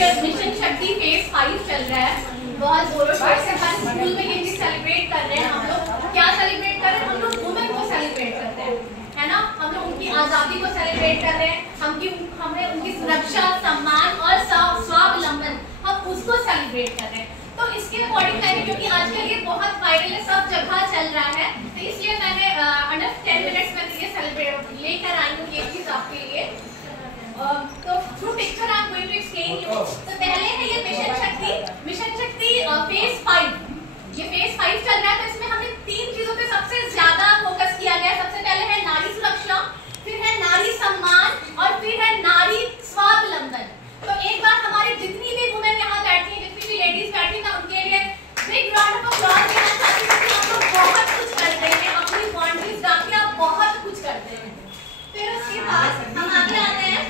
Mission शक्ति phase 5 चल रहा है, बहुत जोरों शोर से हर स्कूल में ये चीज सेलिब्रेट कर रहे हैं। हम लोग क्या सेलिब्रेट कर रहे हैं? हम लोग वुमेन को सेलिब्रेट करते हैं, है ना। हम लोग उनकी आजादी को सेलिब्रेट कर रहे हैं, हमें उनकी सुरक्षा, सम्मान और स्वावलंबन हम उसको सेलिब्रेट कर रहे हैं। तो इसके अकॉर्डिंग मैंने, क्योंकि आजकल ये बहुत वायरल है, सब जगह चल रहा है, तो इसलिए मैंने अंडर 10 मिनट्स में ये सेलिब्रेट लेकर आई हूँ ये चीज आपके लिए। तो through picture I am going to explain you. तो पहले है ये मिशन शक्ति फेज 5। ये फेज 5 चल रहा है, तो इसमें हमने 3 चीजों पे सबसे ज्यादा फोकस किया गया। सबसे पहले है नारी सुरक्षा, फिर है नारी सम्मान और फिर है नारी स्वावलंबन। तो एक बार हमारी जितनी भी वुमेन यहाँ बैठी हैं, जितनी भी लेडीज बैठी हैं, उनके लिए बिग राउंड ऑफ अप्लॉज देना चाहती हूँ कि आप लोग बहुत कुछ करते हैं, अपनी बाउंड्रीज जाके आप बहुत कुछ करते हैं। फिर उसके बाद हम आगे आते हैं।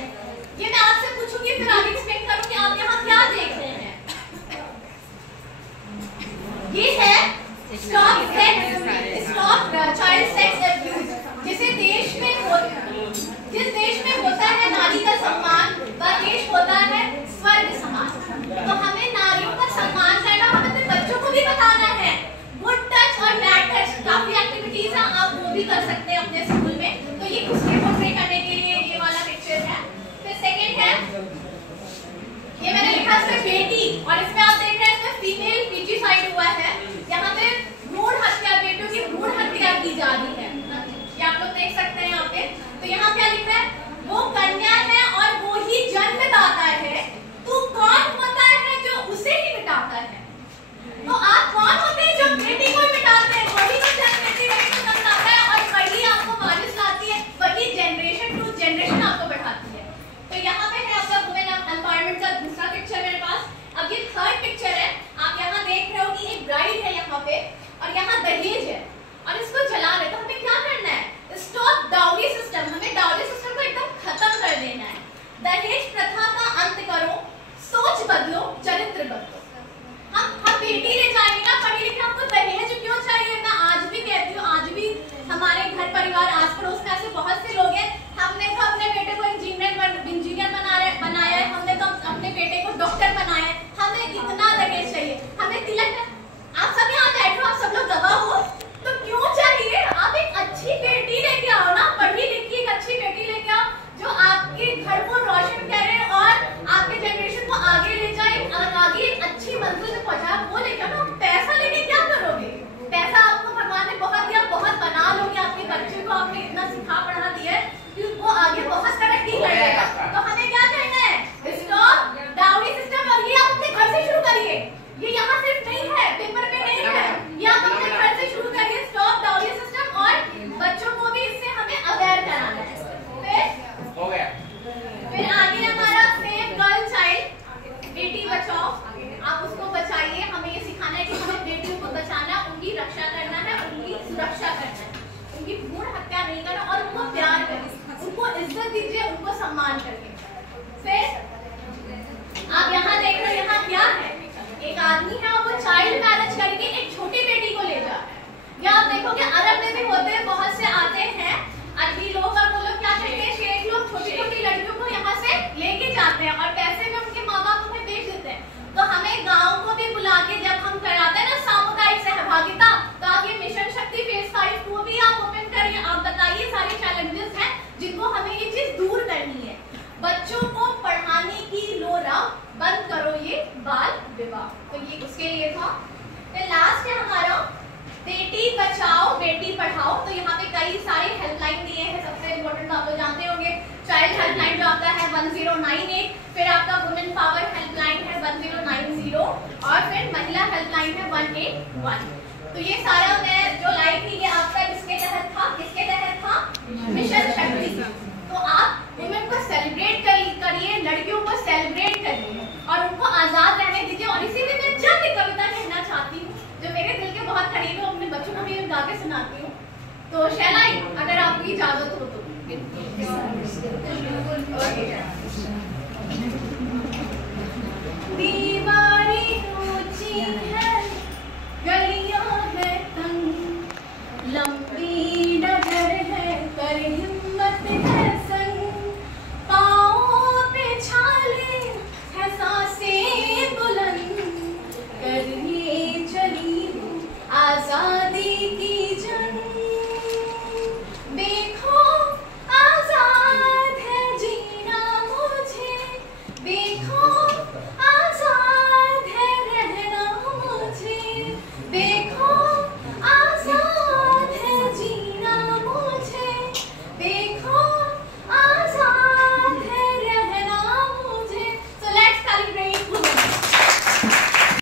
ये मैं आपसे पूछूंगी, फिर आगे एक्सप्लेन करूँ कि आप यहाँ क्या देख रहे हैं। ये है स्टॉप चाइल्ड सेक्स अब्यूज। जिस देश में होता है नारी का सम्मान, वह देश होता है स्वर्ग समान। तो हमें नारियों का सम्मान करना, हमें अपने बच्चों को भी बताना है। गुड टच और बैड टच काफी एक्टिविटीज हैं, आप वो भी कर सकते हैं अपने स्कूल में। तो ये उसके पोर्ट्रे करने के लिए ये वाला पिक्चर है। फिर सेकंड है, ये मैंने लिखा इसमें बेटी, और इसमें आप देख रहे हैं इसमें फीमेल फीचिसाइड हुआ है। यहाँ पे भ्रूण हत्या, बेटियों की भ्रूण हत्या की जा रही है, ये आप लोग देख सकते हैं यहाँ पे। तो यहाँ क्या लिख रहा है? वो कन्या है और वो ही जन्मदाता है, तू कौन होता है जो उसे ही मिटाता है? तो आप कौन होते हैं जो बेटी को मिटाते हैं? वही तो बेटी को जन्मदाता है और वही आपको वारिस लाती है, वही जनरेशन टू जनरेशन आपको बढ़ाती है। तो यहाँ पे है आपका वुमेन एम्पावरमेंट का दूसरा पिक्चर मेरे पास। अब ये थर्ड पिक्चर है, आप यहाँ देख रहे हो कि एक ब्राइड है यहाँ पे और यहाँ दहेज है और इसको जला रहे। तो हमें क्या करना है? Stop dowry system. हमें डाउरी सिस्टम को एकदम खत्म कर देना है। दहेज प्रथा का अंत करो, सोच बदलो, चरित्र बदलो। हम बेटी ले जाएंगे ना पढ़ी लिखी, आपको दहेज क्यों चाहिए? मैं आज भी कहती हूँ, आज भी हमारे घर परिवार आस पड़ोस में ऐसे बहुत से लोग हैं। हमने तो अपने बेटे को इंजीनियर बनाया है, हमने तो अपने बेटे को डॉक्टर बनाया है, हमें इतना दहेज चाहिए, हमें तिलक। आप सब यहाँ बैठो, आप सब लोग गवाह हो, तो क्यों चाहिए? आप एक अच्छी बेटी लेके आओ ना, पढ़ी लिखी एक अच्छी बेटी लेके आओ जो आपके घर को रोशन करे और आपके जनरेशन को आगे ले जाए, आगे एक अच्छी मंजिल पे पहुंचाए। वो लेके आओ ना। पैसा लेके क्या करोगे? पैसा आपको भगवान ने बहुत दिया, बहुत बना लोगे। आपके बच्चे को आपने इतना सिखा पढ़ा दिया है कि वो आगे बहुत तरक्की कर जाएगा। तो हमें क्या करना है? Stop dowry system. और ये आप अपने घर से शुरू करिए, ये यहाँ सिर्फ नहीं है, पेपर पे नहीं है, ये आप अपने घर से शुरू करिए। स्टॉप डाउरी सिस्टम, और बच्चों को भी इससे हमें अवेयर कराना है। फिर आगे हमारा save girl child, Beti Bachao, आप उसको बचाइए। हमें ये सिखाना है कि हमें बेटियों को बचाना, उनकी रक्षा करना है, उनकी सुरक्षा करना है, उनकी भ्रूण हत्या नहीं करना और उनको प्यार करें, उनको इज्जत दीजिए, उनको सम्मान करके। फिर आप यहाँ देख रहे हो, यहाँ क्या है? एक आदमी है और वो चाइल्ड मैरिज करके एक छोटी बेटी को ले जा रहा है। या आप देखोगे अरब में भी होते हैं, बहुत से आते हैं अरबी लोग, और वो लोग क्या करते हैं, शेख लोग छोटी छोटी लड़कियों को यहाँ से लेके जाते हैं और पैसे में उनके माँ बाप उन्हें बेच देते हैं। तो हमें गाँव को भी बुला के जब हम कराते हैं ना सामुदायिक सहभागिता, तो आप ये मिशन शक्ति फेज 5 को भी आप ओपन करिए। आप बताइए सारे चैलेंजेस हैं जिनको हमें ये चीज दूर करनी है। बच्चों को पढ़ाने की लोरा बंद करो, ये बाल विवाह। तो ये उसके लिए था। फिर लास्ट है हमारा बेटी बचाओ बेटी पढ़ाओ। तो यहाँ पे कई सारे हेल्पलाइन दिए हैं। सबसे इम्पोर्टेंट आप लोग जानते होंगे, चाइल्ड हेल्पलाइन जो आता है 1098, फिर आपका वुमेन पावर हेल्पलाइन है 1090 और फिर महिला हेल्पलाइन है 181। तो ये सारा मैं